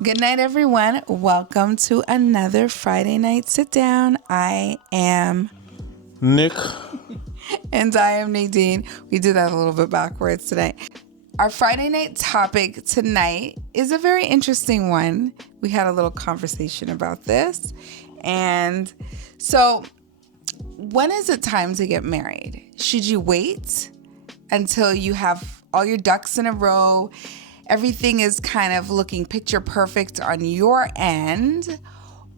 Good night, everyone. Welcome to another Friday night sit down. I am Nick. and I am Nadine. We did that a little bit backwards today. Our Friday night topic tonight is a very interesting one. We had a little conversation about this. And so, when is it time to get married? Should you wait until you have all your ducks in a row? Everything is kind of looking picture perfect on your end?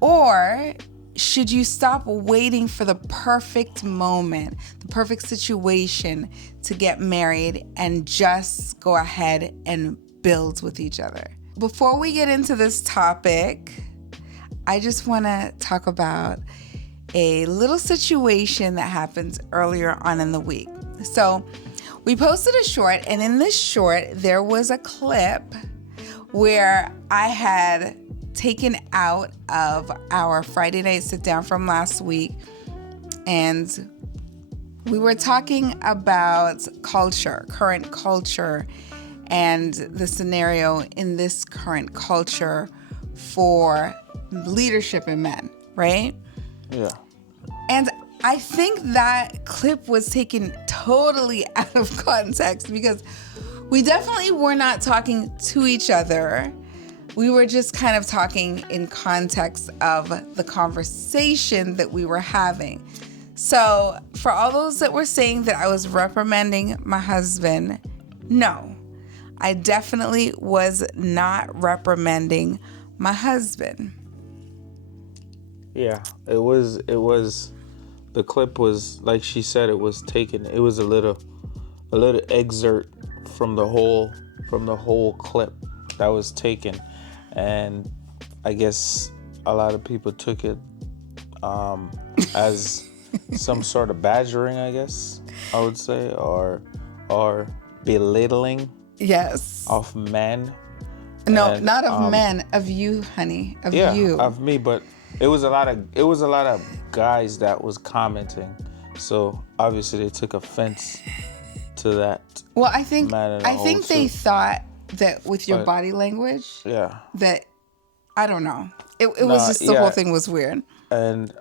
Or should you stop waiting for the perfect moment, the perfect situation to get married and just go ahead and build with each other? Before we get into this topic, I just want to talk about a little situation that happened earlier on in the week. So we posted a short, and in this short, there was a clip where I had taken out of our Friday night sit down from last week, and we were talking about culture, current culture, and the scenario in this current culture for leadership in men, right? Yeah. And I think that clip was taken totally out of context because we definitely were not talking to each other. We were just kind of talking in context of the conversation that we were having. So for all those that were saying that I was reprimanding my husband, no, I definitely was not reprimanding my husband. Yeah. The clip was, like she said, it was taken. It was a little excerpt from the whole clip that was taken, and I guess a lot of people took it as some sort of badgering, I guess I would say, or belittling Yes. of men. No, And, not of men, of you, honey, of yeah, you. of me, but it was a lot of guys that was commenting, so obviously they took offense to that. Well, I think man in a they suit. thought that with your But, body language, yeah, that I don't know. It was nah, just the yeah, whole thing was weird. and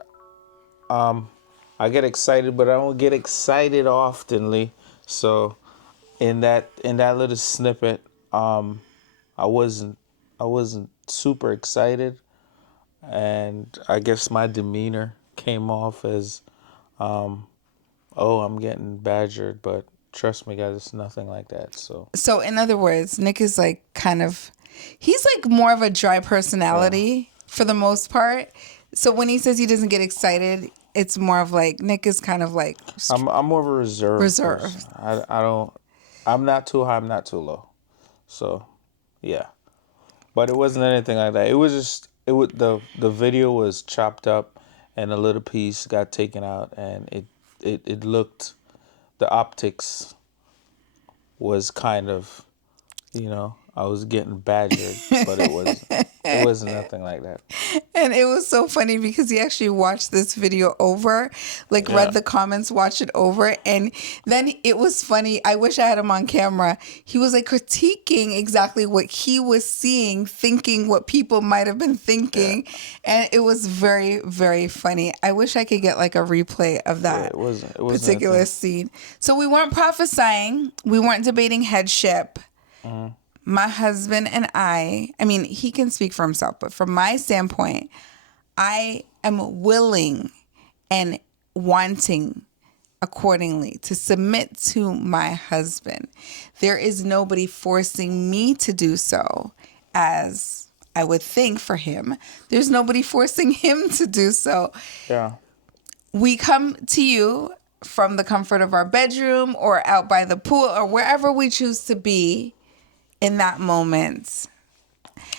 I get excited, but I don't get excited oftenly. So in that little snippet, I wasn't super excited, and I guess my demeanor came off as, oh, I'm getting badgered, but trust me, guys, it's nothing like that. So in other words, Nick is like he's like more of a dry personality for the most part. So when he says he doesn't get excited, it's more of like Nick is kind of like I'm more of a reserved reserved. person. I don't. I'm not too high. I'm not too low. So, yeah. But it wasn't anything like that. It was just the video was chopped up, and a little piece got taken out, and it looked, the optics was kind of, I was getting badgered, but it was nothing like that. And it was so funny because he actually watched this video over, like Yeah. read the comments, watched it over. And then it was funny. I wish I had him on camera. He was like critiquing exactly what he was seeing, thinking what people might have been thinking. Yeah. And it was very, very funny. I wish I could get like a replay of that It wasn't particular scene. So we weren't prophesying. We weren't debating headship. My husband and I mean, he can speak for himself, but from my standpoint, I am willing and wanting accordingly to submit to my husband. There is nobody forcing me to do so, as I would think for him. There's nobody forcing him to do so. Yeah. We come to you from the comfort of our bedroom or out by the pool or wherever we choose to be in that moment.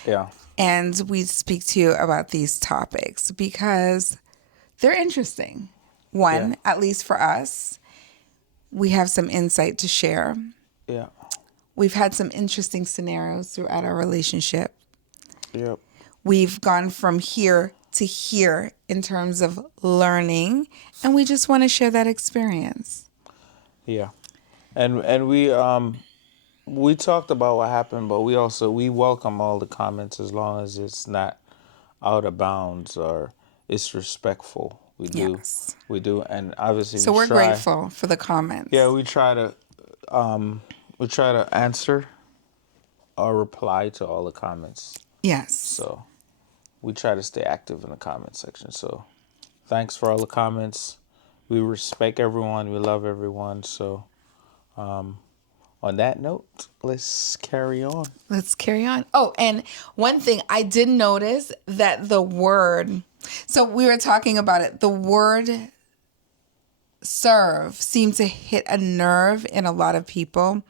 Yeah. And we speak to you about these topics because they're interesting. One, at least for us, we have some insight to share. Yeah. We've had some interesting scenarios throughout our relationship. Yep. We've gone from here to here in terms of learning, and we just want to share that experience. Yeah. And we we talked about what happened, but we welcome all the comments as long as it's not out of bounds or it's respectful. Yes. We do, and obviously So we we're try. grateful for the Yeah, comments. we try to answer or reply to all the comments. Yes. So we try to stay active in the comment section. So thanks for all the comments. We respect everyone. We love everyone. So on that note, let's carry on. Let's carry on. Oh, and one thing I did notice that the word, so we were talking about it, the word serve seemed to hit a nerve in a lot of people.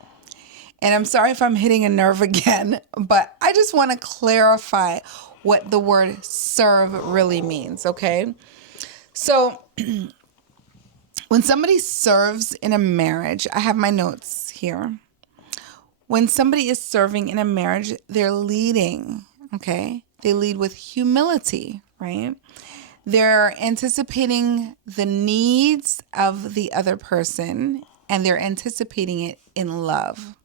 And I'm sorry if I'm hitting a nerve again, but I just want to clarify what the word serve really means, okay? So when somebody serves in a marriage, I have my notes here. When somebody is serving in a marriage, they're leading, okay? They lead with humility, right? They're anticipating the needs of the other person and they're anticipating it in love,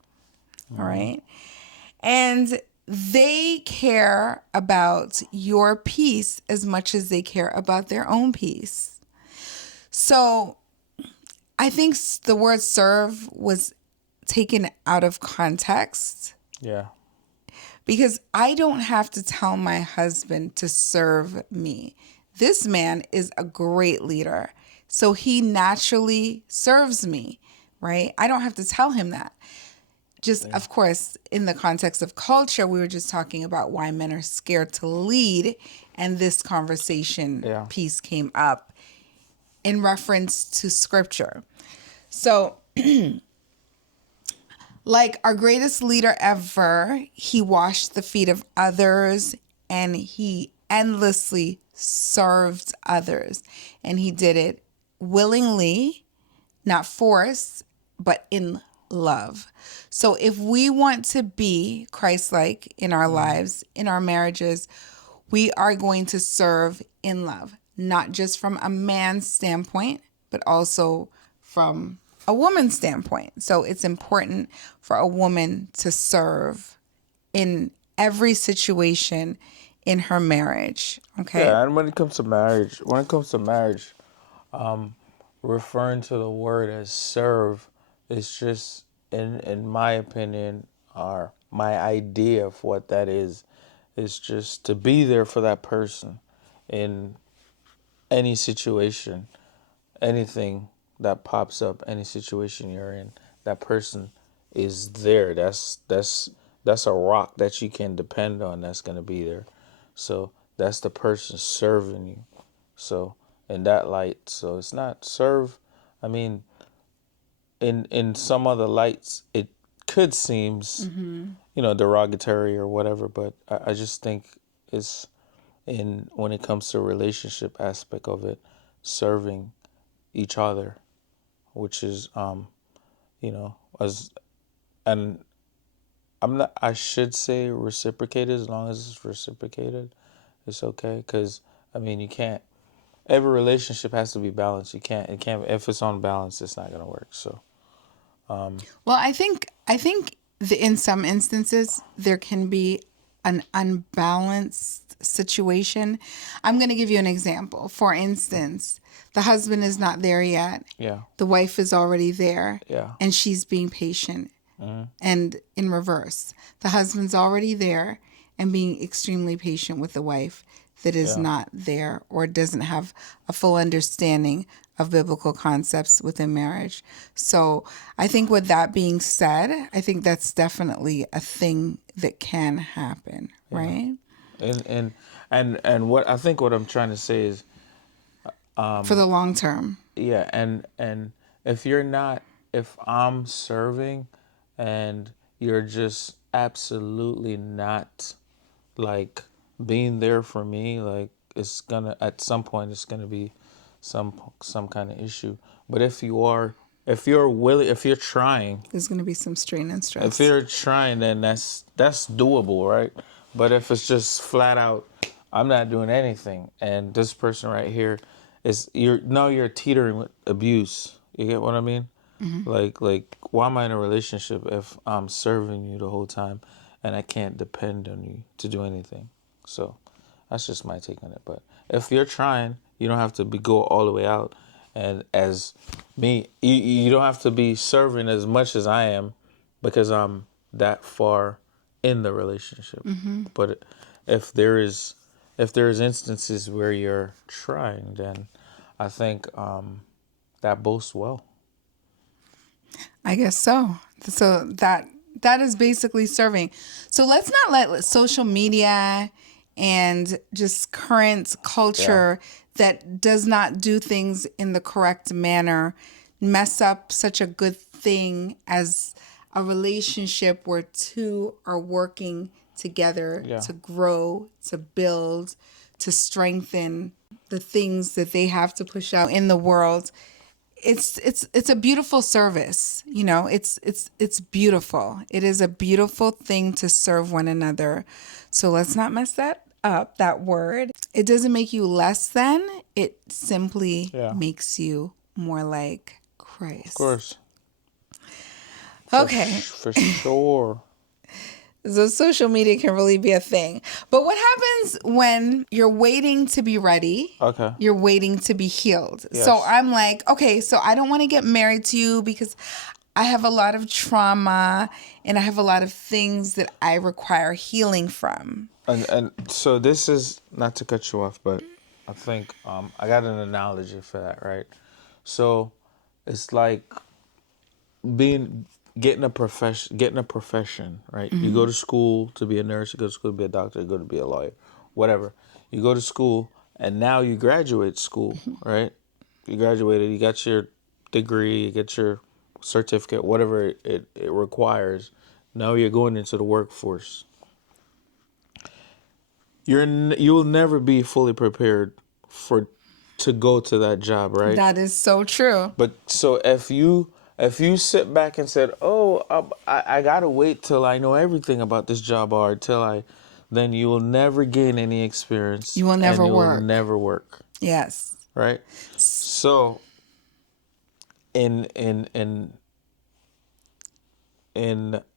all right? And they care about your peace as much as they care about their own peace. So I think the word serve was taken out of context Yeah. because I don't have to tell my husband to serve me. This man is a great leader. So he naturally serves me, right? I don't have to tell him that. Just, of course, in the context of culture, we were just talking about why men are scared to lead. And this conversation Yeah. piece came up in reference to scripture. So, like our greatest leader ever, he washed the feet of others and he endlessly served others. And he did it willingly, not forced, but in love. So if we want to be Christ-like in our lives, in our marriages, we are going to serve in love, not just from a man's standpoint, but also from a woman's standpoint. So it's important for a woman to serve in every situation in her marriage. Okay. Yeah, and when it comes to marriage, referring to the word as serve is just in my opinion or my idea of what that is just to be there for that person in any situation, anything that pops up, any situation you're in, that person is there. That's a rock that you can depend on that's gonna be there. So that's the person serving you. So in that light, so it's not serve. I mean, in some other lights, it could seems derogatory or whatever, but I just think it's in when it comes to relationship aspect of it, serving each other, which is as and I'm not. I should say reciprocated as long as it's reciprocated, it's okay. Because I mean, you can't. Every relationship has to be balanced. You can't. It can't. If it's on balance, it's not gonna work. So Well, I think in some instances there can be an unbalanced situation. I'm going to give you an example. For instance, the husband is not there yet. yeah, The wife is already there yeah, and she's being patient. And in reverse, the husband's already there and being extremely patient with the wife that is yeah, not there or doesn't have a full understanding of biblical concepts within marriage. So I think with that being said, I think that's definitely a thing that can happen, yeah. right? And what I think what I'm trying to say is For the long term. yeah, and if you're not, if I'm serving, and you're just absolutely not like being there for me, like it's gonna at some point it's gonna be some kind of issue. But if you are, if you're willing, if you're trying, There's going to be some strain and if stress. you're trying, then that's doable, right? But if it's just flat out, I'm not doing anything, and this person right here is you're teetering with abuse. You get what I mean? Like why am I in a relationship if I'm serving you the whole time and I can't depend on you to do anything? So that's just my take on it. But if you're trying, you don't have to go all the way out. And as me, you don't have to be serving as much as I am because I'm that far in the relationship. But if there is instances where you're trying, then I think that boasts well. I guess so. So that is basically serving. So let's not let social media and just current culture that does not do things in the correct manner mess up such a good thing as a relationship where two are working together Yeah. to grow, to build, to strengthen the things that they have to push out in the world. It's a beautiful service. It's beautiful. It is a beautiful thing to serve one another. So let's not mess that up, that word. It doesn't make you less than, it simply makes you more like Christ. Of course. Okay. For sure. So social media can really be a thing. But what happens when you're waiting to be ready? Okay. You're waiting to be healed. Yes. So I'm like, okay, so I don't want to get married to you because I have a lot of trauma and I have a lot of things that I require healing from. And so this is, not to cut you off, but I think I got an analogy for that, right? So it's like getting a profession, right? You go to school to be a nurse, you go to school to be a doctor, you go to be a lawyer, whatever. You go to school and now you graduate school, right? You graduated, you got your degree, you get your certificate, whatever it requires. Now you're going into the workforce. You'll never be fully prepared to go to that job, right? That is so true. But so if you sit back and said, "Oh, I gotta wait till I know everything about this job or then you will never gain any experience. You will never and you work. will never work, Yes. right? So in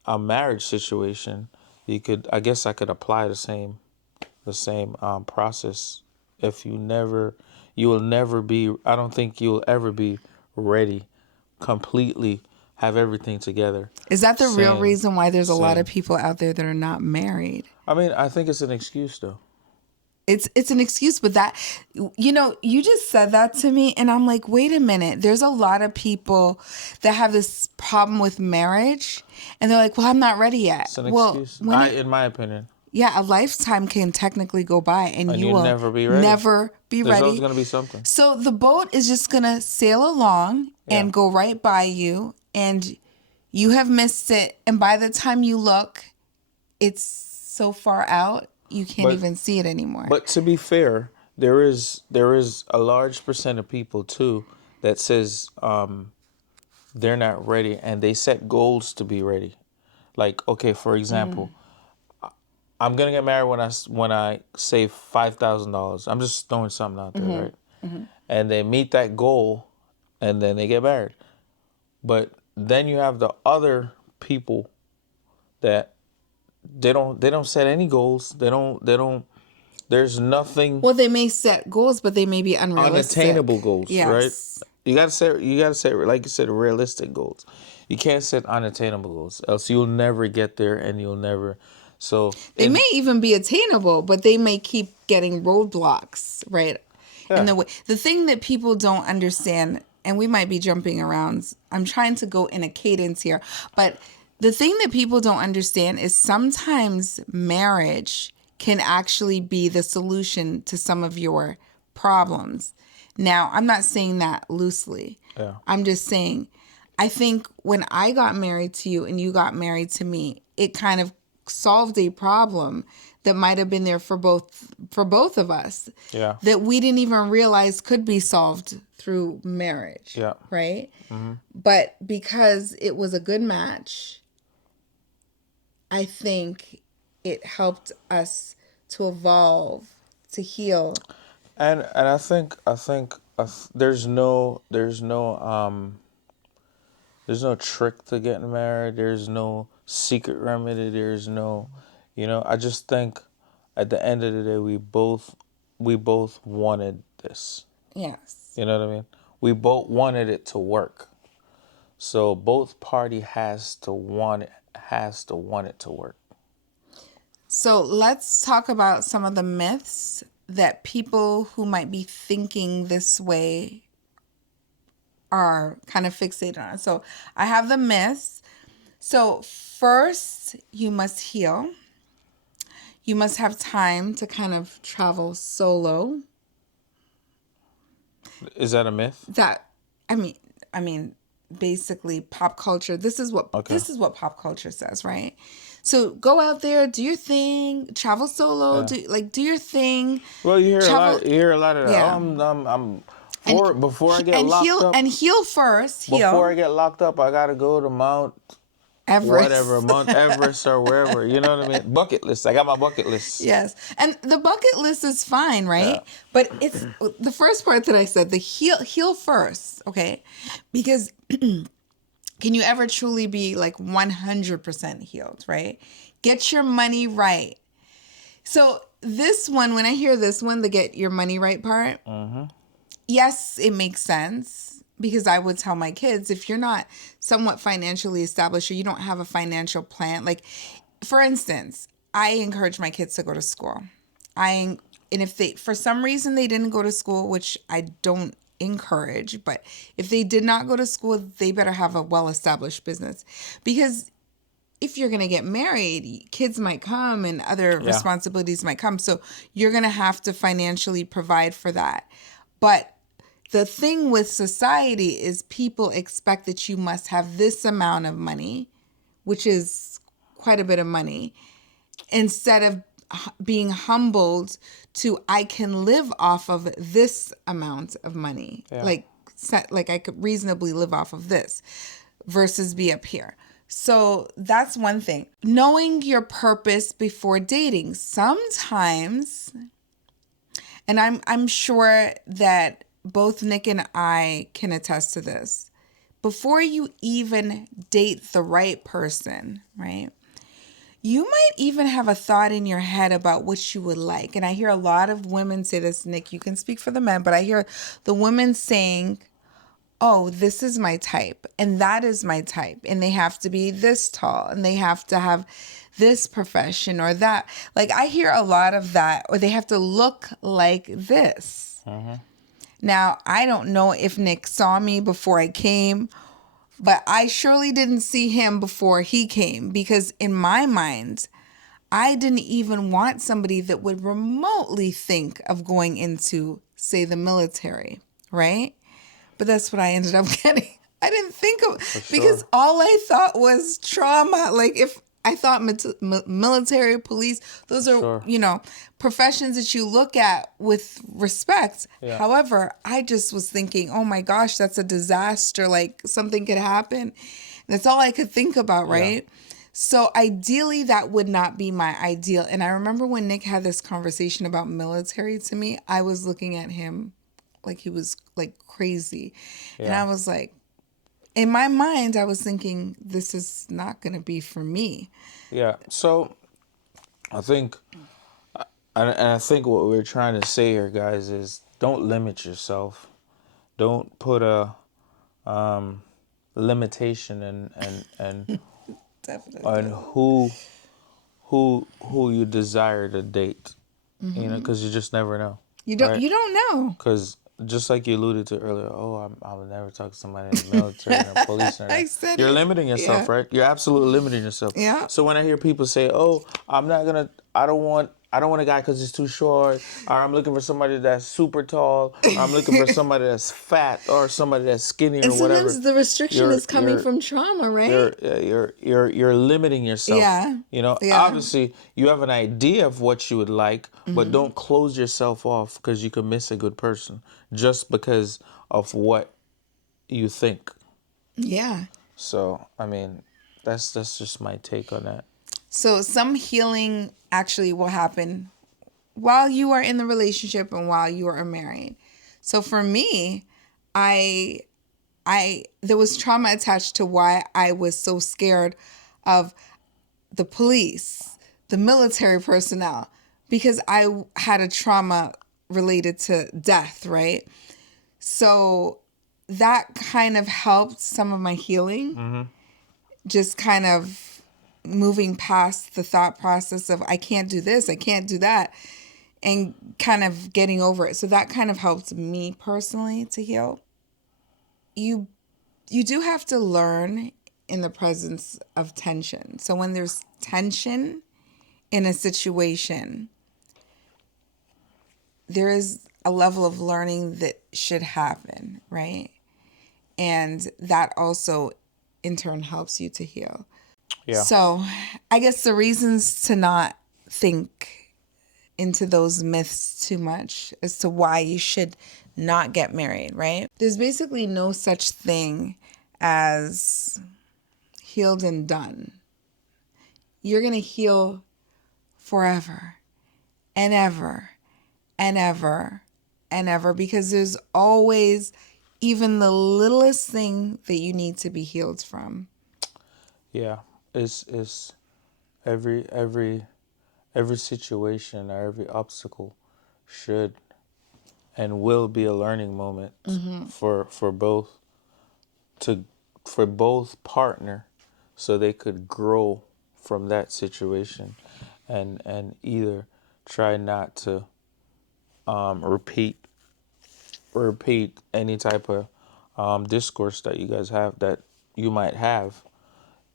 a marriage situation, I guess I could apply the same process. If you will never be. I don't think you'll ever be ready, completely have everything together. Is that the real reason why there's a lot of Same. people out there that are not married? I mean, I think it's an excuse though. It's an excuse, but you just said that to me and I'm like, wait a minute. There's a lot of people that have this problem with marriage and they're like, well, I'm not ready yet. It's an excuse. In my opinion. Yeah, a lifetime can technically go by and you you'll will never be ready. never be There's ready. always gonna be something. So the boat is just going to sail along and go right by you and you have missed it. And by the time you look, it's so far out, you can't even see it anymore. But to be fair, there is a large percent of people too that says they're not ready and they set goals to be ready. Like, okay, for example, I'm gonna get married when I save $5,000. I'm just throwing something out there, right? And they meet that goal, and then they get married. But then you have the other people that they don't set any goals. They don't. There's nothing. Well, they may set goals, but they may be unrealistic. Unattainable goals, yes. Right? You gotta set, like you said, realistic goals. You can't set unattainable goals, else you'll never get there, and you'll never. So they may even be attainable, but they may keep getting roadblocks, right? Yeah. And the thing that people don't understand, and we might be jumping around. I'm trying to go in a cadence here, but the thing that people don't understand is sometimes marriage can actually be the solution to some of your problems. Now, I'm not saying that loosely. Yeah. I'm just saying, I think when I got married to you and you got married to me, it kind of solved a problem that might have been there for both of us. Yeah. That we didn't even realize could be solved through marriage. Yeah. Right? Mm-hmm. But because it was a good match, I think it helped us to evolve, to heal. And I think there's no there's no trick to getting married. There's no secret remedy. There's no, I just think at the end of the day, we both wanted this. Yes. You know what I mean? We both wanted it to work. So both party has to want it to work. So let's talk about some of the myths that people who might be thinking this way are kind of fixated on. So I have the myths. So first, you must heal. You must have time to kind of travel solo. Is that a myth? That I mean basically pop culture. This is what pop culture says, right? So go out there, do your thing, travel solo, Yeah. do your thing. Well, you hear Travel, a lot. You hear a lot of that. yeah. Before I get locked up. And heal first. Before I get locked up, I gotta go to Mount Everest. Mount Everest or wherever. You know what I mean? Bucket list. I got my bucket list. Yes. And the bucket list is fine, right? Yeah. But it's the first part that I said, the heal first, okay? Because can you ever truly be like 100% healed, right? Get your money right. So this one, when I hear this one, the get your money right part, yes, it makes sense. Because I would tell my kids, if you're not somewhat financially established or you don't have a financial plan, like, for instance, I encourage my kids to go to school. And if they, for some reason, they didn't go to school, which I don't encourage, but if they did not go to school, they better have a well-established business. Because if you're going to get married, kids might come and other responsibilities might come. So you're going to have to financially provide for that. But the thing with society is people expect that you must have this amount of money, which is quite a bit of money, instead of being humbled to I can live off of this amount of money. Yeah. Like I could reasonably live off of this versus be up here. So that's one thing. Knowing your purpose before dating. Sometimes, and I'm sure that both Nick and I can attest to this. Before you even date the right person, right? You might even have a thought in your head about what you would like. And I hear a lot of women say this, Nick, you can speak for the men, but I hear the women saying, oh, this is my type and that is my type. And they have to be this tall and they have to have this profession or that. Like I hear a lot of that, or they have to look like this. Now, I don't know if Nick saw me before I came, but I surely didn't see him before he came because in my mind, I didn't even want somebody that would remotely think of going into, say, the military, right? But that's what I ended up getting. I didn't think of, because all I thought was trauma. Like if I thought military, police, those are, professions that you look at with respect. Yeah. However, I just was thinking, oh my gosh, that's a disaster. Like something could happen. That's all I could think about, right? Yeah. So ideally, that would not be my ideal. And I remember when Nick had this conversation about military to me, I was looking at him like he was like crazy. Yeah. And I was like, in my mind, I was thinking, this is not going to be for me. Yeah. So I think, and I think what we're trying to say here, guys, is don't limit yourself. Don't put a limitation and on who you desire to date. Mm-hmm. Because you just never know. You don't know. Because just like you alluded to earlier, I would never talk to somebody in the military or police. Or you're limiting yourself, right? You're absolutely limiting yourself. Yeah. So when I hear people say, I don't want a guy because he's too short, or I'm looking for somebody that's super tall, or I'm looking for somebody that's fat, or somebody that's skinny, or whatever. And sometimes the restriction is coming from trauma, right? You're limiting yourself. Yeah. Obviously you have an idea of what you would like, but don't close yourself off because you could miss a good person just because of what you think. Yeah. So, I mean, that's just my take on that. So some healing actually will happen while you are in the relationship and while you are married. So for me, I there was trauma attached to why I was so scared of the police, the military personnel, because I had a trauma related to death, right? So that kind of helped some of my healing. Just kind of moving past the thought process of I can't do this, I can't do that, and kind of getting over it. So that kind of helped me personally to heal. You do have to learn in the presence of tension. So when there's tension in a situation, there is a level of learning that should happen, right? And that also in turn helps you to heal. Yeah. So I guess the reasons to not think into those myths too much as to why you should not get married, right? There's basically no such thing as healed and done. You're going to heal forever and ever and ever and ever, because there's always even the littlest thing that you need to be healed from. Yeah. It's every situation or every obstacle should and will be a learning moment for both to for both partner, so they could grow from that situation, and either try not to repeat any type of discourse that you guys have, that you might have,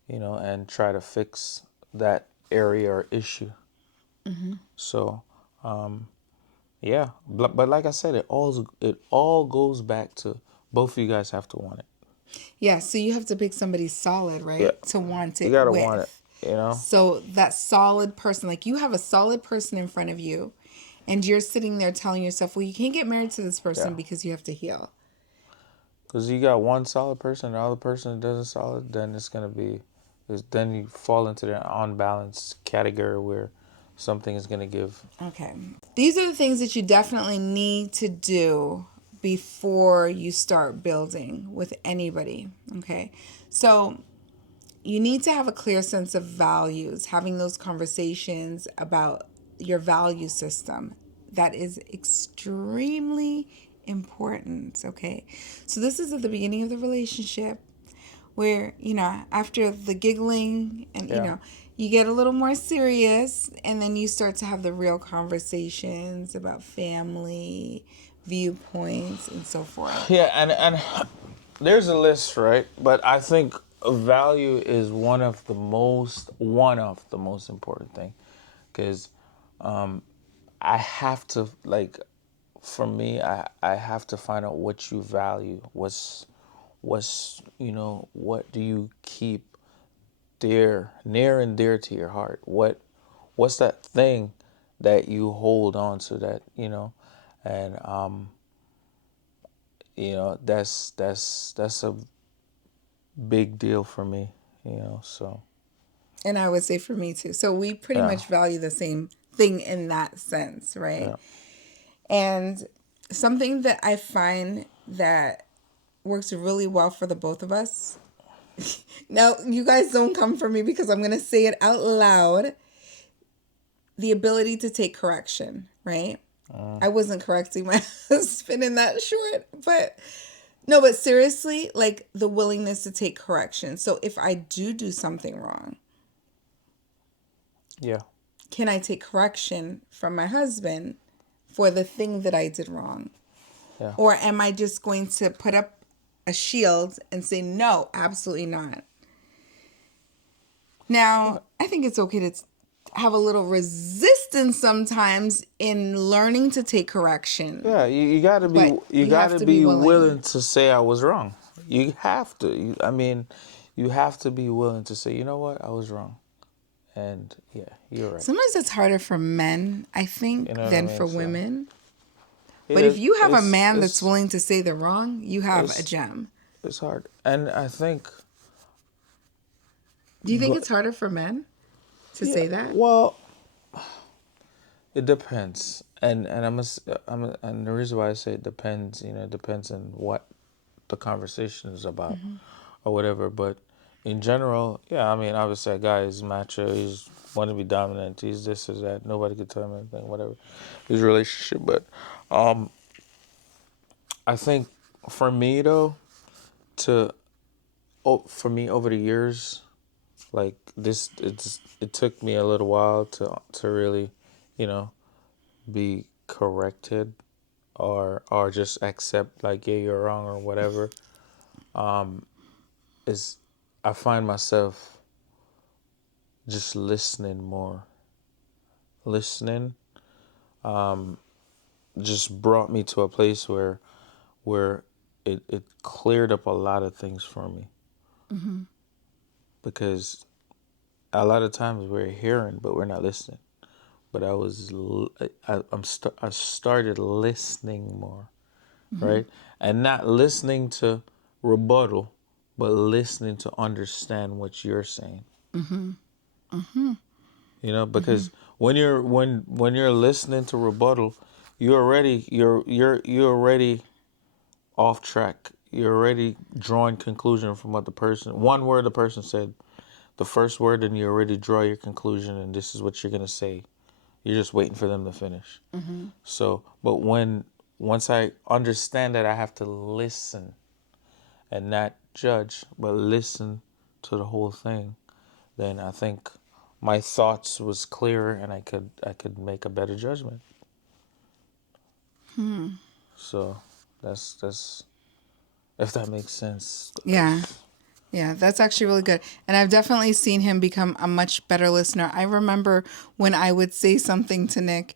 and try to fix that area or issue. So yeah, but like I said, it all goes back to both of you guys have to want it. Yeah, so you have to pick somebody solid, Yeah, right? To want you it gotta want it. with. You know. So that solid person, like you have a solid person in front of you, and you're sitting there telling yourself, well, you can't get married to this person Yeah. because you have to heal. Because you got one solid person, the other person doesn't solid, then it's gonna be, then you fall into the unbalanced category where something is gonna give. Okay. These are the things that you definitely need to do before you start building with anybody. Okay. So you need to have a clear sense of values, having those conversations about your value system. That is extremely important. Okay. So this is at the beginning of the relationship where, after the giggling and, Yeah. you get a little more serious, and then you start to have the real conversations about family, viewpoints, and so forth. Yeah, and there's a list, right? But I think value is one of the most important thing, because I have to, like, for me, I have to find out what you value. What do you keep near and dear to your heart? What's that thing that you hold on to, that, and that's a big deal for me, so And I would say for me too. So we pretty yeah. much value the same thing in that sense, right? Yeah. And something that I find that works really well for the both of us. Now, you guys don't come for me because I'm going to say it out loud. The ability to take correction, right? I wasn't correcting my husband in that short, but no, but seriously, like the willingness to take correction. So if I do something wrong, Yeah. can I take correction from my husband for the thing that I did wrong? Yeah. Or am I just going to put up a shield and say, no, absolutely not? Now, I think it's okay to have a little resistance sometimes in learning to take correction. Yeah, you gotta be But you you have gotta to be be willing willing. to say I was wrong. You have to. You have to be willing to say, you know what, I was wrong, and yeah, you're right. Sometimes it's harder for men, I think, You know what I than mean? for So women. it But if is. you have a It's man that's it's willing to say they're wrong, you have a it's gem. it's hard, and I think. Do you think Go, it's harder for men to yeah. say that? Well, it depends, and and the reason why I say it depends, it depends on what the conversation is about, or whatever. But in general, yeah, I mean, obviously, a guy is macho. He's want to be dominant. He's this or that. Nobody could tell him anything. Whatever his relationship, but I think for me though, to for me over the years, like this, it took me a little while to really, you know, be corrected or just accept like yeah you're wrong or whatever. Is I find myself just listening more. Listening just brought me to a place where it cleared up a lot of things for me because a lot of times we're hearing but we're not listening. But I started listening more, right? And not listening to rebuttal, but listening to understand what you're saying. You know, because when you're listening to rebuttal, you're already off track. You're already drawing conclusion from what the person one word the person said, the first word, and you already draw your conclusion, and this is what you're gonna say. You're just waiting for them to finish. So, but once I understand that I have to listen and not judge, but listen to the whole thing, then I think my thoughts was clearer and I could make a better judgment. So that's if that makes sense. Yeah. Yeah, that's actually really good. And I've definitely seen him become a much better listener. I remember when I would say something to Nick,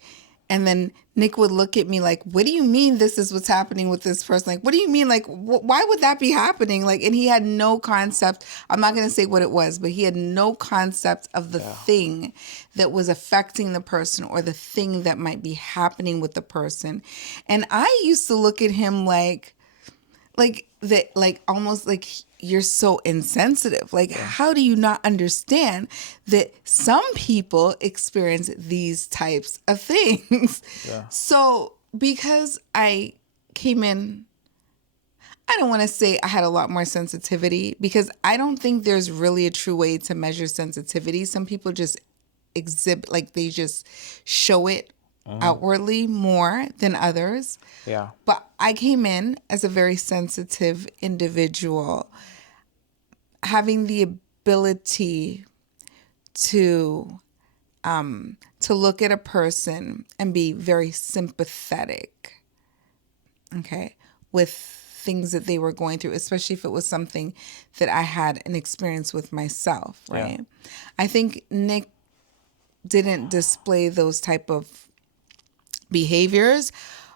and then Nick would look at me like, "What do you mean this is what's happening with this person? Like, what do you mean? Like, why would that be happening?" Like, and he had no concept. I'm not going to say what it was, but he had no concept of the thing that was affecting the person or the thing that might be happening with the person. And I used to look at him like that, like almost like you're so insensitive. Like, how do you not understand that some people experience these types of things? Yeah. So because I came in, I don't want to say I had a lot more sensitivity, because I don't think there's really a true way to measure sensitivity. Some people just exhibit, like they just show it outwardly more than others. Yeah. But I came in as a very sensitive individual, having the ability to look at a person and be very sympathetic, okay, with things that they were going through, especially if it was something that I had an experience with myself, right? Yeah. I think Nick didn't display those type of behaviors,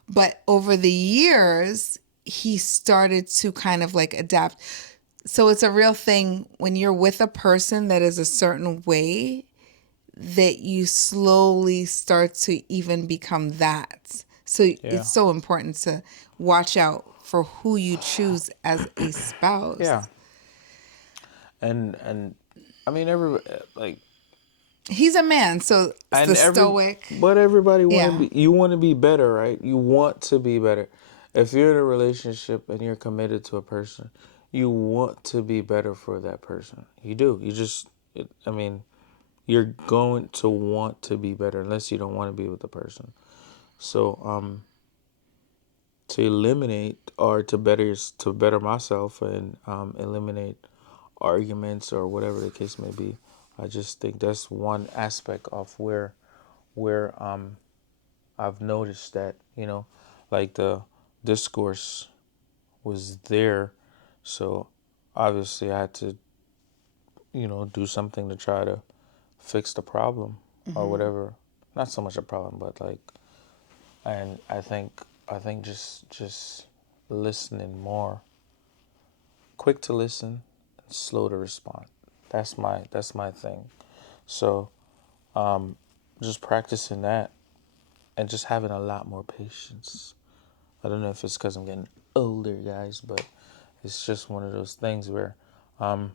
but over the years he started to kind of like adapt. So it's a real thing when you're with a person that is a certain way, that you slowly start to even become that. So Yeah. it's so important to watch out for who you choose as a spouse. Yeah. And I mean every like He's a man, so it's the and stoic. but everybody want Yeah. to be, you want to be better, right? You want to be better. If you're in a relationship and you're committed to a person, you want to be better for that person. You do. You just I mean, you're going to want to be better unless you don't want to be with the person. So to eliminate or to better myself and eliminate arguments or whatever the case may be, I just think that's one aspect of where I've noticed that, like the discourse was there, so obviously I had to, do something to try to fix the problem or whatever. Not so much a problem, but like, and I think just listening more, quick to listen, and slow to respond. That's my thing. So just practicing that and just having a lot more patience. I don't know if it's because I'm getting older, guys, but it's just one of those things where, and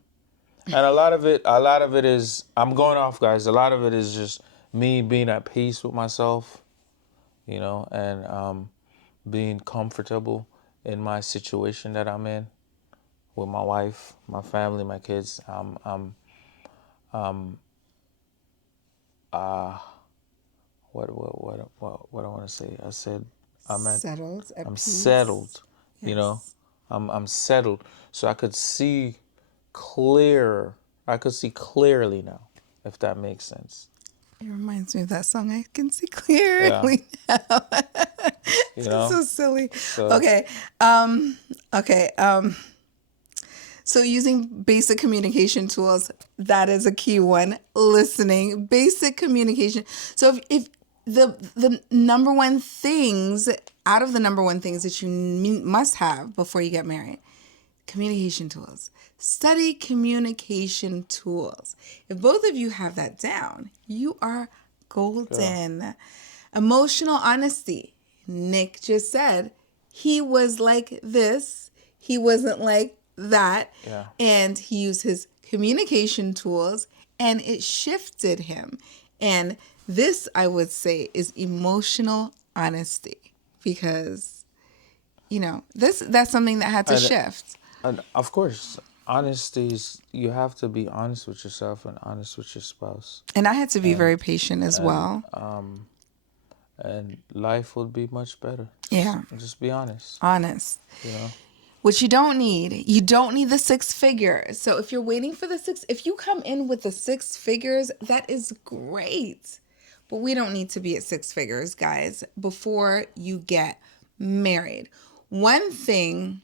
a lot of it is, I'm going off, guys. A lot of it is just me being at peace with myself, and being comfortable in my situation that I'm in with my wife, my family, my kids. Uh, what I want to say? I said I'm at Settled at I'm peace. settled. You know, Yes. I'm settled, so I could see clear. I could see clearly now, if that makes sense. It reminds me of that song. I can see Yeah, clearly now. you It's know. so silly. So Okay. Okay. So using basic communication tools, that is a key one. Listening, basic communication. So if the number one things out of the number one things that you must have before you get married, communication tools. Study communication tools. If both of you have that down, you are yeah, golden. Emotional honesty. Nick just said he was like this, he wasn't like that, yeah. and he used his communication tools and it shifted him. And this, I would say, is emotional honesty because, that's something that had to And shift. and of course, honesty is, you have to be honest with yourself and honest with your spouse, And I had to be and very patient as and well. and life would be much better. Yeah, Just be honest. honest. You know. What you don't need the six figures. So if you're waiting for if you come in with the six figures, that is great. But we don't need to be at six figures, guys, before you get married. One thing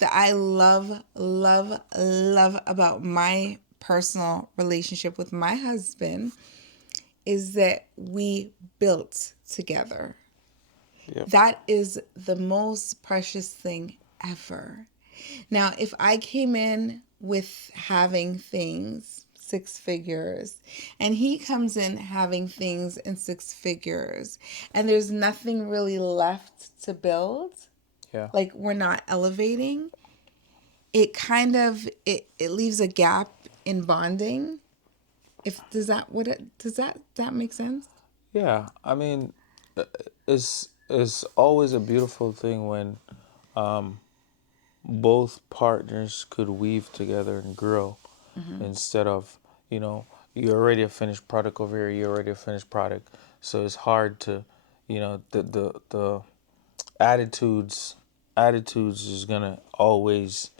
that I love, love, love about my personal relationship with my husband is that we built together. Yep. That is the most precious thing ever. Now, if I came in with having things six figures and he comes in having things in six figures and there's nothing really left to build, Yeah. like we're not elevating, it kind of it leaves a gap in bonding. If does that make sense? Yeah. I mean, it's always a beautiful thing when both partners could weave together and grow, instead of, you're already a finished product over here, you're already a finished product. So it's hard to, the attitudes is gonna always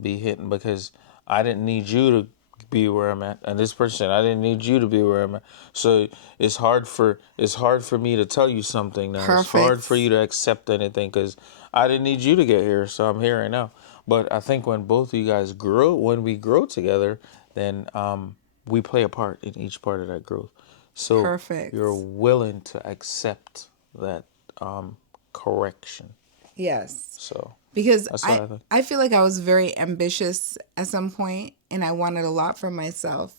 be hitting, because I didn't need you to be where I'm at, and this person, I didn't need you to be where I'm at. So it's hard for me to tell you something now. It's hard Perfect. for you to accept anything, because I didn't need you to get here, so I'm here right now. But I think when both of you guys grow, when we grow together, then we play a part in each part of that growth. So Perfect. you're willing to accept that correction. Yes. So Because that's what I I think. I feel like I was very ambitious at some point and I wanted a lot for myself.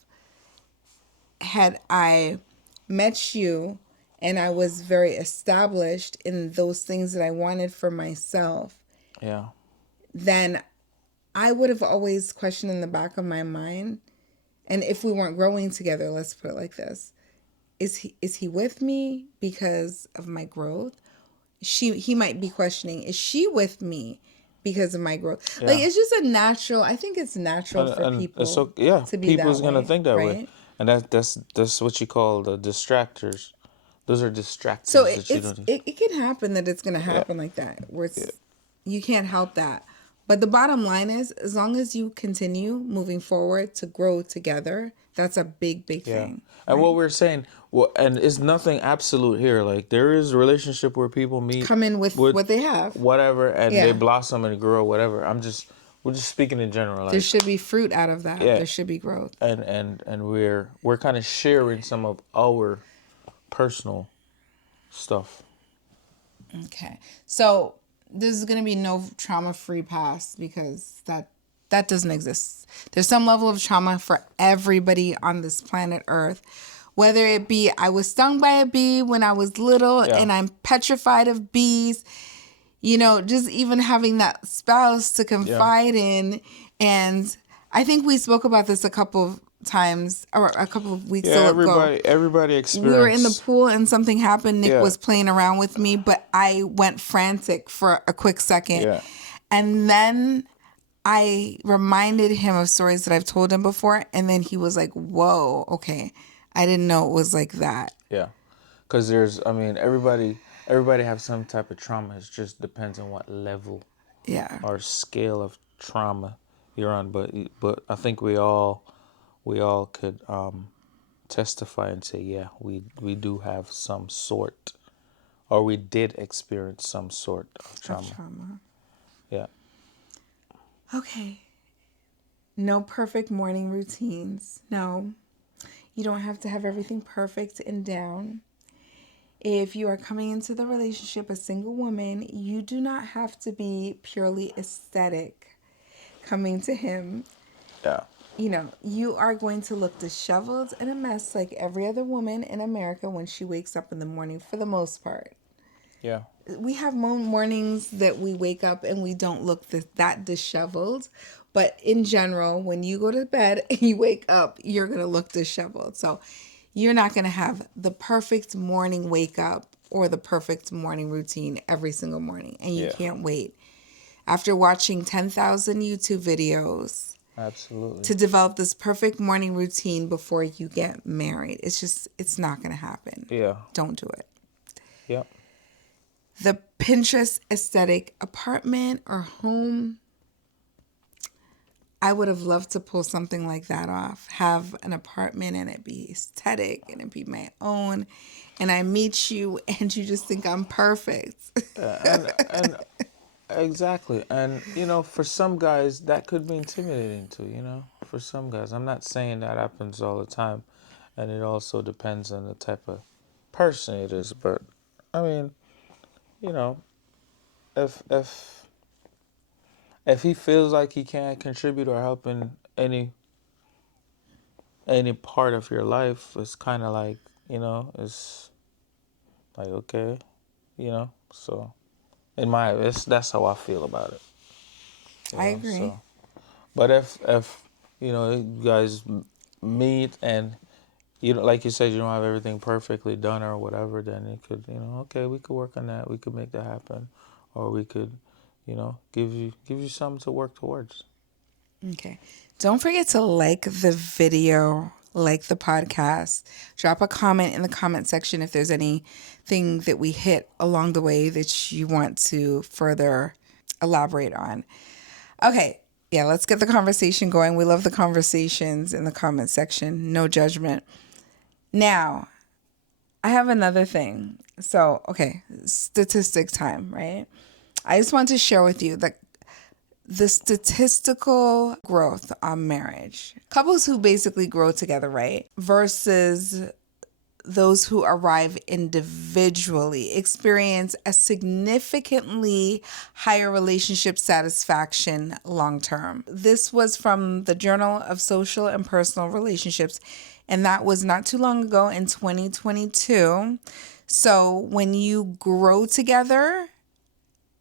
Had I met you and I was very established in those things that I wanted for myself, Yeah. then I would have always questioned in the back of my mind, and if we weren't growing together, let's put it like this, is he with me because of my growth? He might be questioning, is she with me because of my growth? Like, Yeah. it's just I think it's natural for And it's people so, yeah, to be people's that gonna way, think that way, right? and that's what you call the distractors. Those are So distractors it, that you it's don't. it can happen that it's gonna Yeah. happen like that, where Yeah. you can't help that. But the bottom line is, as long as you continue moving forward to grow together, that's a big, big Yeah. thing, And what right? we're saying, well, and it's nothing absolute here. Like, there is a relationship where people meet Come in with with what they have. whatever, and they Yeah. blossom and grow, whatever. We're just speaking in general, There like, should be fruit out of that. yeah. There should be growth. And we're kind of sharing some of our personal stuff. Okay. So this is going to be no trauma-free pass because that doesn't exist. There's some level of trauma for everybody on this planet Earth. Whether it be I was stung by a bee when I was little Yeah. and I'm petrified of bees, just even having that spouse to Yeah. confide in. And I think we spoke about this a couple of times or a couple of weeks Yeah, ago. everybody We were in the experienced. pool and something happened. Nick Yeah. was playing around with me, but I went frantic for a quick second. Yeah. And then I reminded him of stories that I've told him before. And then he was like, whoa, okay. I didn't know it was like that. Yeah. Because everybody have some type of trauma. It just depends on what level Yeah. or scale of trauma you're on. But I think we all could testify and say, yeah, we do have some sort, or we did experience some sort of Of trauma. trauma. Yeah. Okay. No perfect morning routines. No. You don't have to have everything perfect and down. If you are coming into the relationship a single woman, you do not have to be purely aesthetic coming to him. Yeah. You are going to look disheveled and a mess like every other woman in America when she wakes up in the morning, for the most part. Yeah. We have mornings that we wake up and we don't look that disheveled. But in general, when you go to bed and you wake up, you're going to look disheveled. So you're not going to have the perfect morning wake up or the perfect morning routine every single morning. And you Yeah. can't wait. After watching 10,000 YouTube videos Absolutely. to develop this perfect morning routine before you get married, it's not going to happen. Yeah. Don't do it. Yep. The Pinterest aesthetic apartment or home, I would have loved to pull something like that off. Have an apartment and it be aesthetic and it be my own. And I meet you and you just think I'm perfect. And exactly. And for some guys that could be intimidating too, For some guys. I'm not saying that happens all the time. And it also depends on the type of person it is. But I mean, you know, if he feels like he can't contribute or help in any part of your life, it's kind of like, it's like, okay, so that's how I feel about it. I agree. So, but if you guys meet and like you said, you don't have everything perfectly done or whatever, then it could, okay, we could work on that, we could make that happen, or we could, give you something to work towards. Okay. Don't forget to like the video, like the podcast. Drop a comment in the comment section if there's anything that we hit along the way that you want to further elaborate on. Okay. Yeah, let's get the conversation going. We love the conversations in the comment section. No judgment. Now, I have another thing. So, okay, statistic time, right? I just want to share with you that the statistical growth on marriage, couples who basically grow together, right? Versus those who arrive individually experience a significantly higher relationship satisfaction long term. This was from the Journal of Social and Personal Relationships, and that was not too long ago in 2022. So when you grow together,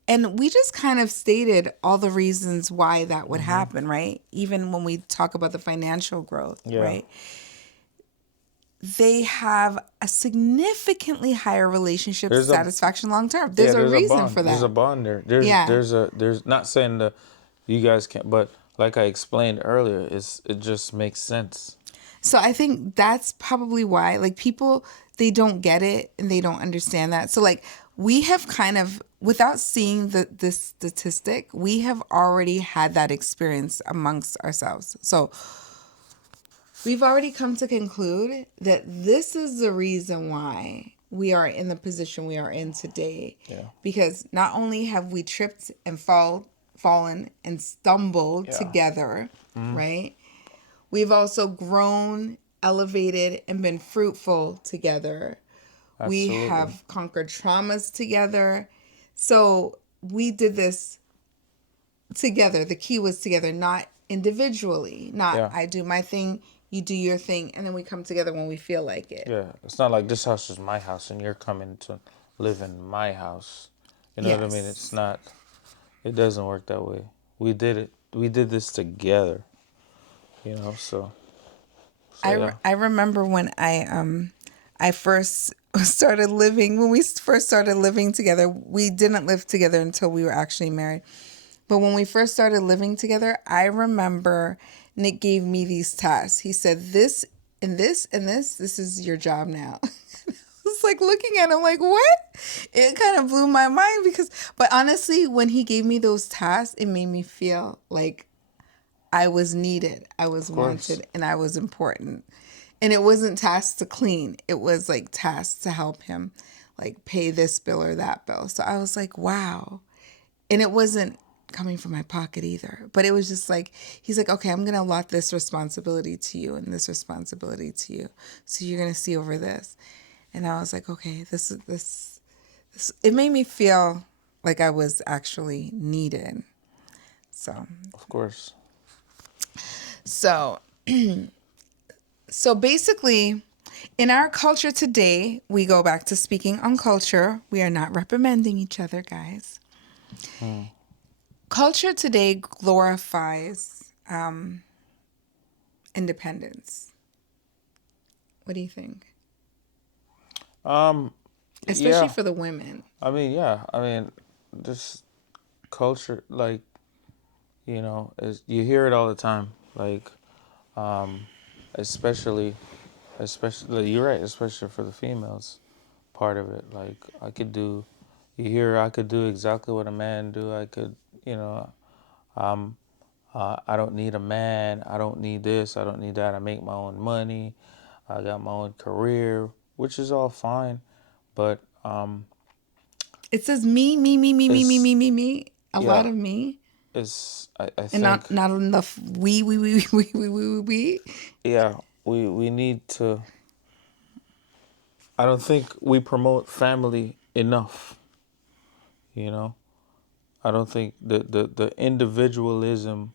and we just kind of stated all the reasons why that would happen, right? Even when we talk about the financial growth, Yeah. right? They have a significantly higher relationship satisfaction long term. There's a reason bond. for that. There's a bond there. Yeah. There's not saying that you guys can't, but like I explained earlier, it just makes sense. So I think that's probably why, like, people, they don't get it and they don't understand that. So, like, we have kind of, without seeing this statistic, we have already had that experience amongst ourselves. So we've already come to conclude that this is the reason why we are in the position we are in today. Yeah. Because not only have we tripped and fallen and stumbled together, right? We've also grown, elevated, and been fruitful together. We Absolutely. have conquered traumas together. So we did this together. The key was together, not individually. Not I do my thing, you do your thing, and then we come together when we feel like it. Yeah. It's not like this house is my house and you're coming to live in my house. You know what I mean? It's not. It doesn't work that way. We did it. We did this together. So. So yeah, I remember when I first started living, when we first started living together. We didn't live together until we were actually married. But when we first started living together, I remember Nick gave me these tasks. He said, this and this and this is your job now. I was like looking at him like, what? It kind of blew my mind but honestly, when he gave me those tasks, it made me feel like I was needed, I was of course, wanted, and I was important. And it wasn't tasks to clean. It was like tasks to help him, like pay this bill or that bill. So I was like, wow. And it wasn't coming from my pocket either. But it was just like, he's like, okay, I'm going to allot this responsibility to you and this responsibility to you. So you're going to see over this. And I was like, okay, this, it made me feel like I was actually needed. So, of course. so, so basically, in our culture today, we go back to speaking on culture. We are not reprimanding each other, guys. Culture today glorifies independence. What do you think? Um, Especially yeah. for the women. I mean, yeah. I mean, this culture, like, is you hear it all the time. Like, um, especially, especially you're right. Especially for the females, part of it. Like, you hear I could do exactly what a man do. I could, you know, um, I don't need a man. I don't need this. I don't need that. I make my own money. I got my own career, which is all fine. But It says me, me, me, me, me, me, it's me, me, me. A lot yeah, of me. I And think not enough we. yeah, we need to. I don't think we promote family enough. You know, I don't think the individualism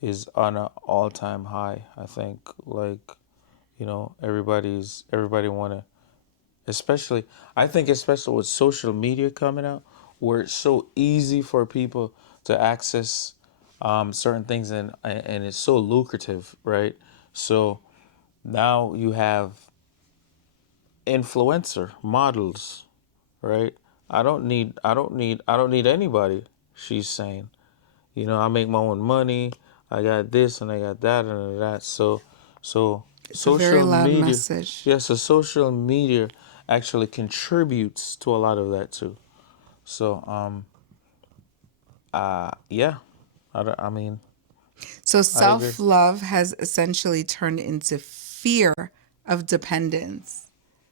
is on an all time high. I think like everybody wanna, especially I think especially with social media coming out, where it's so easy for people to access certain things and it's so lucrative, right? So now you have influencer models, right? I don't need anybody, she's saying. I make my own money. I got this and I got that and that. So It's a very social loud media, message. yes, so social media actually contributes to a lot of that too. So yeah, I mean, So I agree. self love has essentially turned into fear of dependence.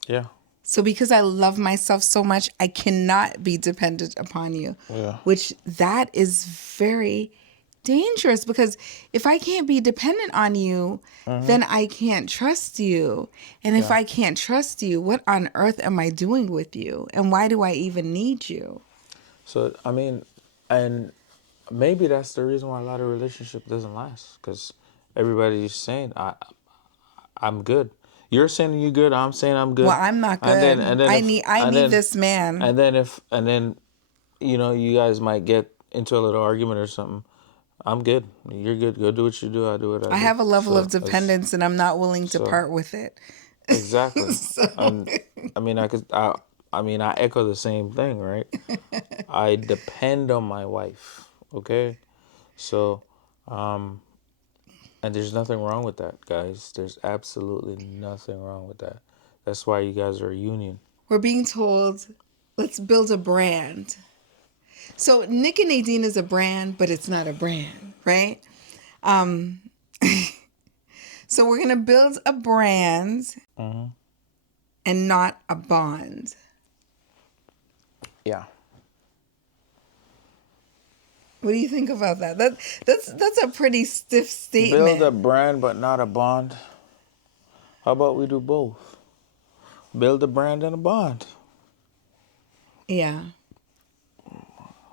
Yeah, So because I love myself so much, I cannot be dependent upon you, yeah, which that is very dangerous because if I can't be dependent on you, mm-hmm. then I can't trust you. And if Yeah. I can't trust you, what on earth am I doing with you? And why do I even need you? So I mean, and maybe that's the reason why a lot of relationship doesn't last because everybody's saying I'm good. You're saying you're good. I'm saying I'm Well, good. I'm not And then good. and then if I need this man. and then you guys might get into a little argument or something. I'm good. You're good. Go do what you do. I do what I I do. have a level of So as dependence and I'm not willing to so part with it. exactly. So And I mean I mean I echo the same thing, right? I depend on my wife. Okay? So and there's nothing wrong with that, guys. There's absolutely nothing wrong with that. That's why you guys are a union. we're being told, let's build a brand. So Nick&Nadine is a brand, but it's not a brand, right? Um, so we're gonna build a brand Mm-hmm. and not a bond. Yeah. What do you think about that? That's a pretty stiff Build a statement. brand but not a bond. How about we do both? Build a brand and a bond. Yeah.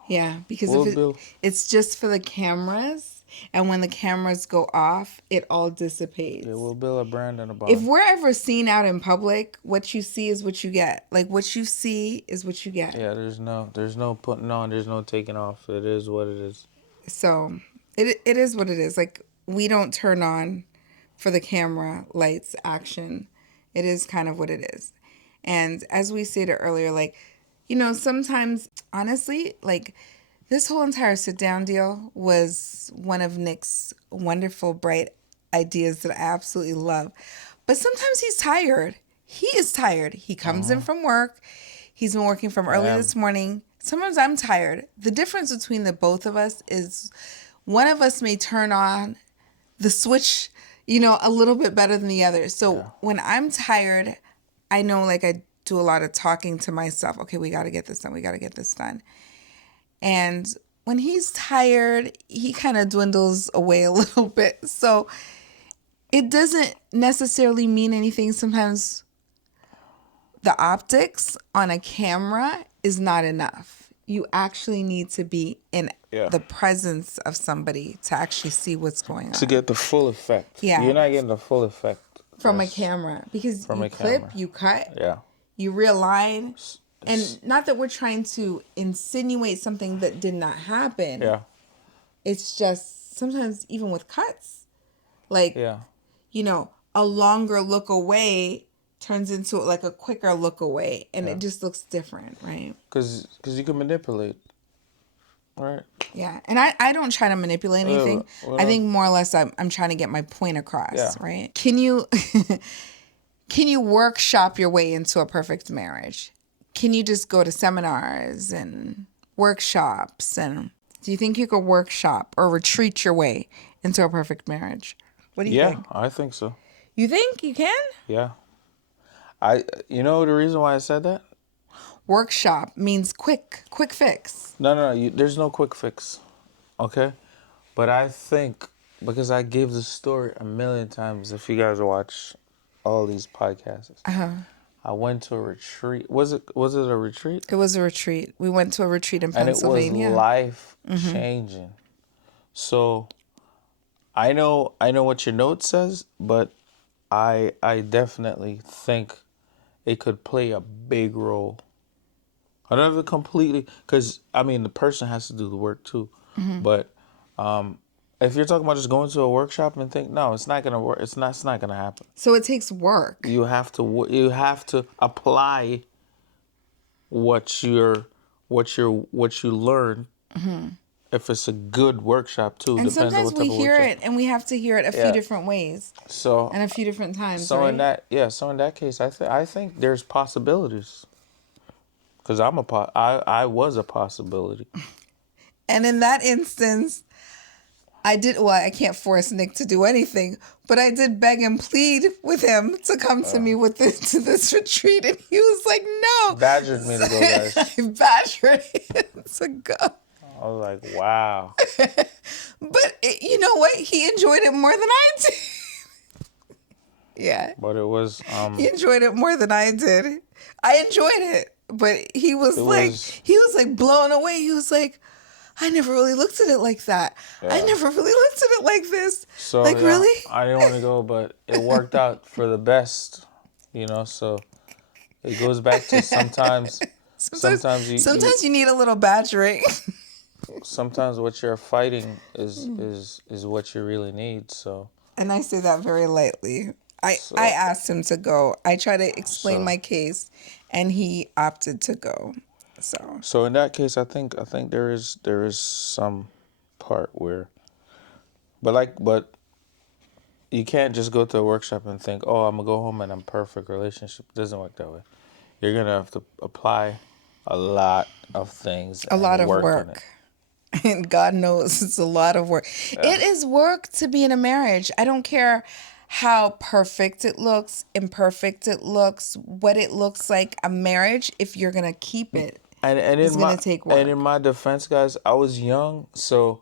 Yeah, because We'll build. it's just for the cameras, and when the cameras go off, it all Yeah, dissipates. we'll build a brand and a If bond. we're ever seen out in public, what you see is what you get. Like what you see is what you get. Yeah, there's no putting on, there's no taking off. It is what it is. So it is what it is. Like we don't turn on for the camera, lights, action. It is kind of what it is. And as we stated earlier, like, sometimes, honestly, like, this whole entire sit down deal was one of Nick's wonderful, bright ideas that I absolutely love. But sometimes he's tired. He is tired. He comes in from work. He's been working from early this morning. Sometimes I'm tired. The difference between the both of us is one of us may turn on the switch, a little bit better than the other. So when I'm tired, I know, like, I do a lot of talking to myself. Okay, we got to get this done. We got to get this done. And when he's tired, he kind of dwindles away a little bit. So it doesn't necessarily mean anything. Sometimes the optics on a camera is not enough. You actually need to be in the presence of somebody to actually see what's going on. To get the full effect. Yeah. You're not getting the full effect. From a camera. Because you clip, you cut, you realign. And not that we're trying to insinuate something that did not happen. Yeah. It's just sometimes even with cuts, like, a longer look away turns into like a quicker look away. And it just looks different, right? Because you can manipulate. Right. Yeah. And I don't try to manipulate anything. I think more or less I'm trying to get my point across, right? Can you workshop your way into a perfect marriage? Can you just go to seminars and workshops? And do you think you could workshop or retreat your way into a perfect marriage? What do you think? Yeah, I think so. You think you can? Yeah. You know the reason why I said that? Workshop means quick fix. No. There's no quick fix. Okay? But I think, because I gave the story a million times, if you guys watch all these podcasts. I went to a retreat. Was it a retreat? It was a retreat. We went to a retreat in Pennsylvania. And it was life changing. So I know what your note says, but I definitely think it could play a big role. I don't have to completely, because the person has to do the work too. But if you're talking about just going to a workshop and think, no, it's not gonna work. It's not gonna happen. So it takes work. You have to apply what you learn. If it's a good workshop too, And depends on sometimes what type we of hear workshop. it, and we have to hear it a few different ways. So and a few different times. So right? in that case, I think there's possibilities. Because I was a possibility. And in that instance, I can't force Nick to do anything, but I did beg and plead with him to come to me to this retreat, and he was like, no. Badgered me to go, guys. I badgered him to go. I was like, wow. But you know what? He enjoyed it more than I did. Yeah. But it was... he enjoyed it more than I did. I enjoyed it, but he was blown away. He was like, I never really looked at it like that. I never really looked at it like this. So, really? I didn't want to go, but it worked out for the best, so it goes back to sometimes you need a little badgering. Sometimes what you're fighting is what you really need, so. And I say that very lightly. I asked him to go. I tried to explain my case, and he opted to go. So in that case, I think there is some part where, but you can't just go to a workshop and think, oh, I'm gonna go home and I'm perfect. Relationship doesn't work that way. You're gonna have to apply a lot of things. A lot of work. And God knows it's a lot of work. Yeah. It is work to be in a marriage. I don't care how perfect it looks, imperfect it looks, what it looks like. A marriage, if you're gonna keep it, it's gonna take work. And in my defense, guys, I was young, so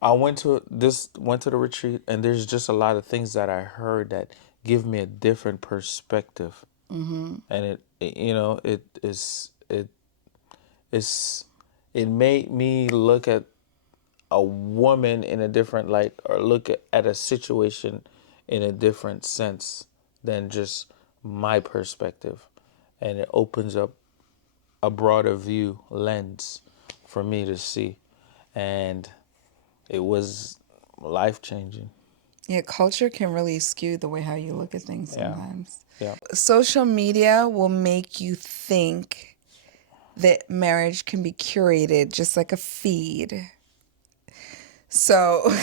I went to the retreat, and there's just a lot of things that I heard that give me a different perspective. And it made me look at a woman in a different light, or look at a situation in a different sense than just my perspective. And it opens up a broader view lens for me to see. And it was life-changing. Yeah, culture can really skew the way how you look at things Yeah. sometimes. Yeah. Social media will make you think that marriage can be curated just like a feed. So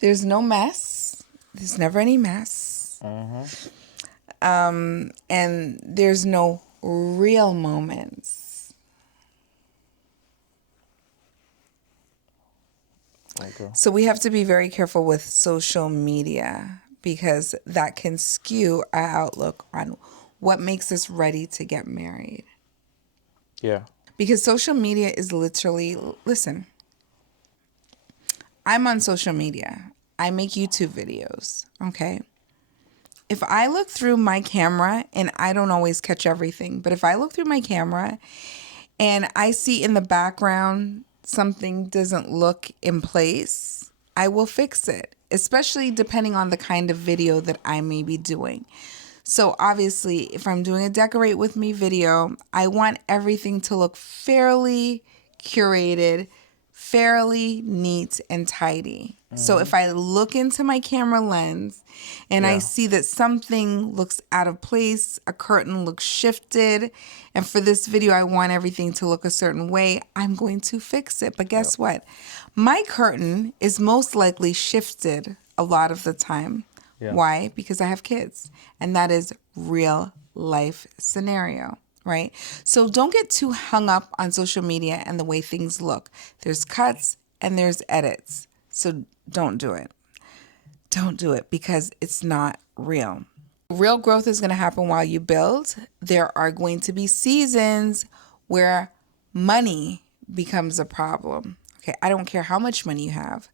there's no mess. There's never any mess. Mm-hmm. And there's no real moments. Okay. So we have to be very careful with social media because that can skew our outlook on what makes us ready to get married. Yeah. Because social media is literally, listen, I'm on social media. I make YouTube videos, okay? If I look through my camera, and I don't always catch everything, but if I look through my camera and I see in the background something doesn't look in place, I will fix it, especially depending on the kind of video that I may be doing. So obviously, if I'm doing a decorate with me video, I want everything to look fairly curated, fairly neat and tidy. So if I look into my camera lens and I Yeah. see that something looks out of place, a curtain looks shifted, and for this video I want everything to look a certain way, I'm going to fix it. But guess what? My curtain is most likely shifted a lot of the time. Yeah. Why? Because I have kids, and that is real life scenario, right? So don't get too hung up on social media and the way things look. There's cuts and there's edits. So don't do it. Don't do it because it's not real. Real growth is going to happen while you build. There are going to be seasons where money becomes a problem. Okay, I don't care how much money you have.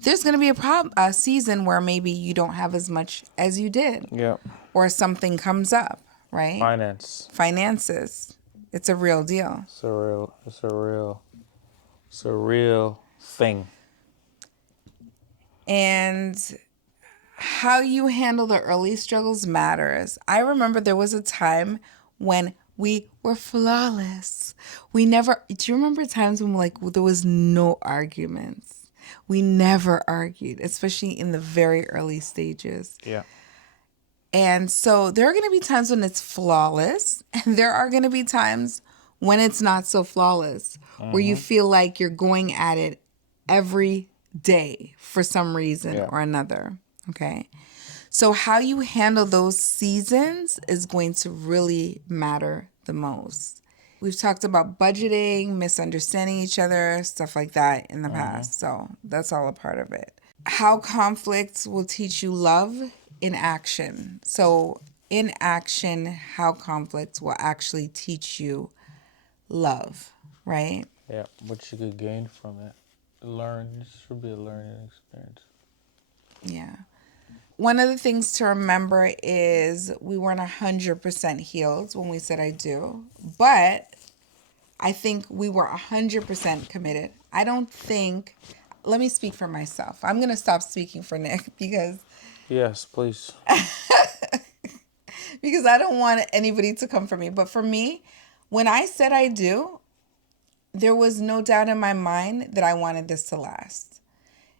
There's going to be a season where maybe you don't have as much as you did, Yeah. or something comes up, right? Finance. Finances. It's a real deal. It's a real. It's a real. It's a real thing. And how you handle the early struggles matters. I remember there was a time when we were flawless. We never, do you remember times when like there was no arguments? We never argued, especially in the very early stages. Yeah. And so there are going to be times when it's flawless, and there are going to be times when it's not so flawless, where you feel like you're going at it every day for some reason Yeah. or another. Okay. So how you handle those seasons is going to really matter the most. We've talked about budgeting, misunderstanding each other, stuff like that in the past. So that's all a part of it. How conflict will teach you love in action. So in action, how conflict will actually teach you love, right? Yeah. What you could gain from it. Learn. This should be a learning experience. Yeah. One of the things to remember is we weren't 100% healed when we said I do, but I think we were 100% committed. I don't think, let me speak for myself. I'm going to stop speaking for Nick because Yes, please. I don't want anybody to come for me. But for me, when I said I do, there was no doubt in my mind that I wanted this to last.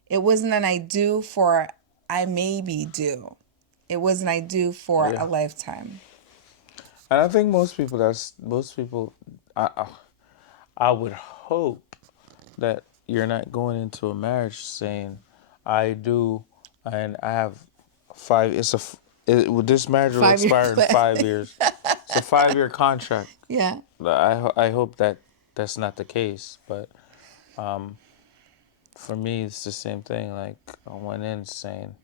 It wasn't an I do for I maybe do. It was an I do for Yeah. a lifetime. And I think most people. I would hope that you're not going into a marriage saying, "I do," and I have five. This marriage will 5 year expire in plan. 5 years. It's a 5 year contract. Yeah. I hope that that's not the case, but for me it's the same thing. Like I went in saying,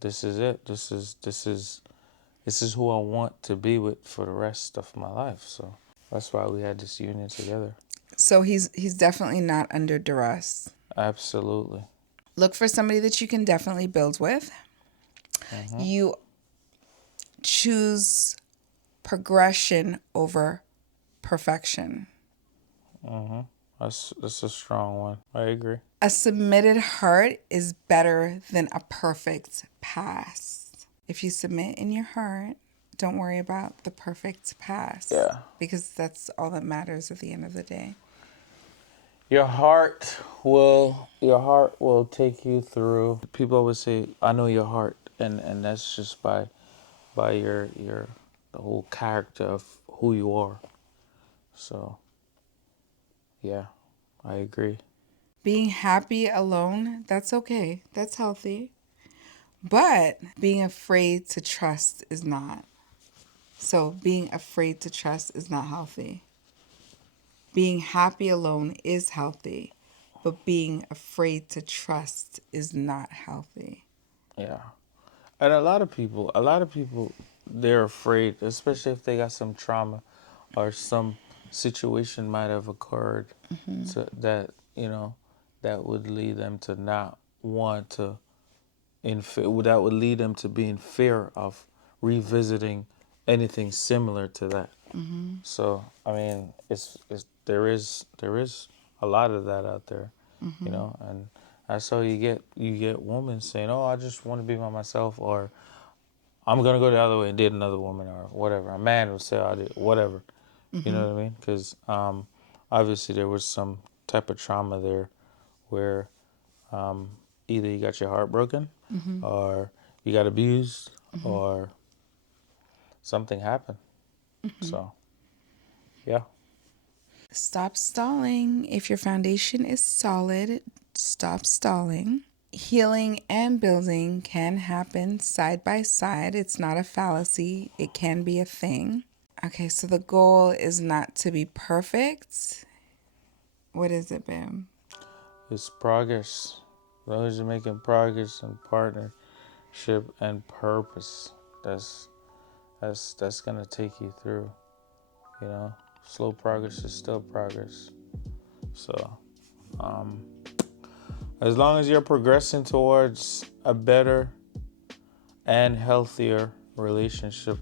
"This is it. This is who I want to be with for the rest of my life." So that's why we had this union together. So he's definitely not under duress. Absolutely. Look for somebody that you can definitely build with. You choose progression over perfection. That's a strong one. I agree. A submitted heart is better than a perfect past. If you submit in your heart, don't worry about the perfect past. Yeah. Because that's all that matters at the end of the day. your heart will take you through. People always say, "I know your heart," and that's just by your the whole character of who you are. So yeah, I agree. Being happy alone, that's okay. That's healthy. But being afraid to trust is not. So being afraid to trust is not healthy. Being happy alone is healthy, but being afraid to trust is not healthy. Yeah, and a lot of people, they're afraid, especially if they got some trauma or some situation might have occurred to that that would lead them to not want to that would lead them to be in fear of revisiting anything similar to that. So I mean, there is a lot of that out there, and that's how you get women saying, "Oh, I just want to be by myself," or "I'm gonna go the other way and date another woman," or whatever. A man would say, "I did whatever," you know what I mean? Because obviously there was some type of trauma there where um, either you got your heart broken, or you got abused, or something happened. So yeah. Stop stalling. If your foundation is solid, stop stalling. Healing and building can happen side by side. It's not a fallacy, it can be a thing. Okay, so the goal is not to be perfect. What is it, Bam? It's progress. As long as you're making progress and partnership and purpose, that's gonna take you through. You know, slow progress is still progress. So, as long as you're progressing towards a better and healthier relationship,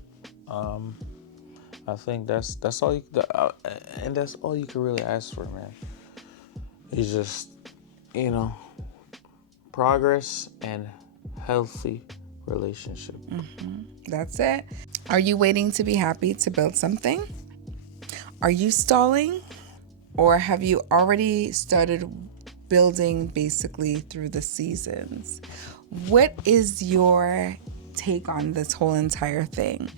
um, I think that's all and that's all you can really ask for, man. It's just you know progress and healthy relationship. That's it. Are you waiting to be happy to build something? Are you stalling? Or have you already started building basically through the seasons? What is your take on this whole entire thing?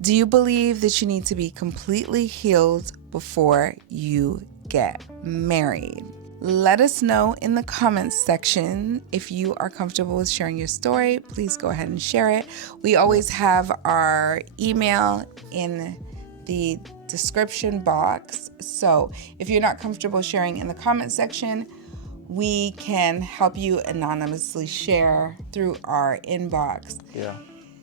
Do you believe that you need to be completely healed before you get married? Let us know in the comments section if you are comfortable with sharing your story. Please go ahead and share it. We always have our email in the description box. So if you're not comfortable sharing in the comment section, we can help you anonymously share through our inbox. Yeah.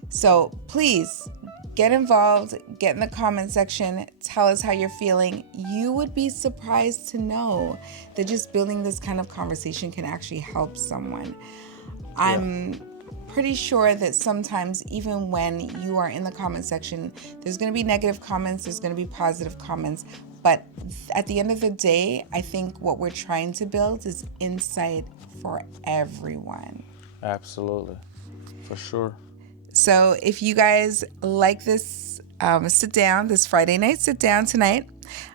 So please get involved, get in the comment section, tell us how you're feeling. You would be surprised to know that just building this kind of conversation can actually help someone. I'm pretty sure that sometimes, even when you are in the comment section, there's going to be negative comments, there's going to be positive comments. But at the end of the day, I think what we're trying to build is insight for everyone. Absolutely. For sure. So if you guys like this sit down, this Friday night sit down tonight,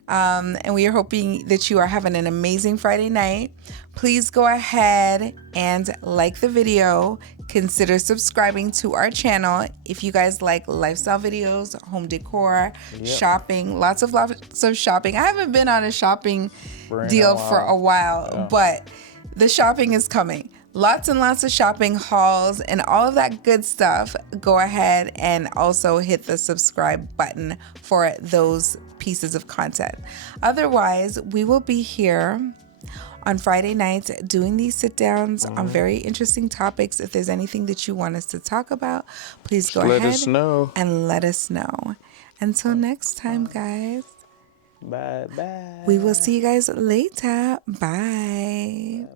and we are hoping that you are having an amazing Friday night, please go ahead and like the video. Consider subscribing to our channel if you guys like lifestyle videos, home decor, shopping, lots of shopping. I haven't been on a shopping deal for a while, but the shopping is coming. Lots and lots of shopping hauls and all of that good stuff. Go ahead and also hit the subscribe button for those pieces of content. Otherwise, we will be here on Friday nights doing these sit downs on very interesting topics. If there's anything that you want us to talk about, please go ahead and let us know. Until next time, guys. Bye bye. We will see you guys later. Bye.